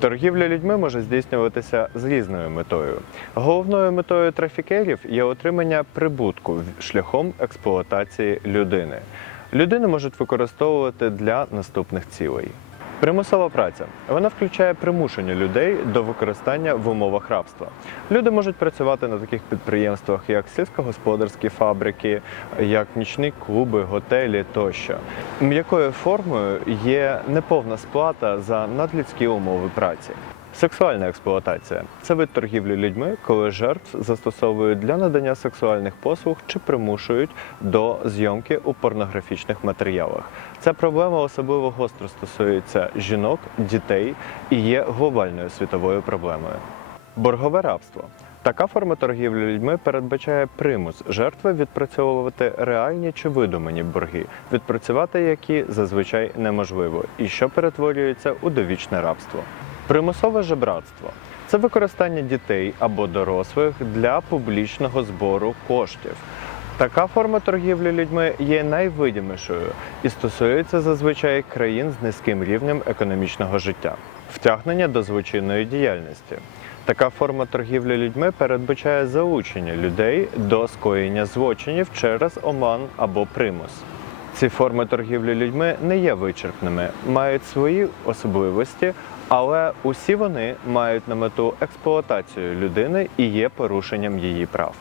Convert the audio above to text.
Торгівля людьми може здійснюватися з різною метою. Головною метою трафікерів є отримання прибутку шляхом експлуатації людини. Людину можуть використовувати для наступних цілей. Примусова праця вона включає примушення людей до використання в умовах рабства. Люди можуть працювати на таких підприємствах, як сільськогосподарські фабрики, як нічні клуби, готелі тощо. М'якою формою є неповна сплата за надлюдські умови праці. Сексуальна експлуатація це вид торгівлі людьми, коли жертв застосовують для надання сексуальних послуг чи примушують до зйомки у порнографічних матеріалах. Ця проблема особливо гостро стосується жінок, дітей і є глобальною світовою проблемою. Боргове рабство. Така форма торгівлі людьми передбачає примус жертви відпрацьовувати реальні чи видумані борги, відпрацювати які зазвичай неможливо, і що перетворюється у довічне рабство. Примусове жебратство це використання дітей або дорослих для публічного збору коштів. Така форма торгівлі людьми є найвидимішою і стосується зазвичай країн з низьким рівнем економічного життя. Втягнення до злочинної діяльності. Така форма торгівлі людьми передбачає залучення людей до скоєння злочинів через оман або примус. Ці форми торгівлі людьми не є вичерпними, мають свої особливості, але усі вони мають на мету експлуатацію людини і є порушенням її прав.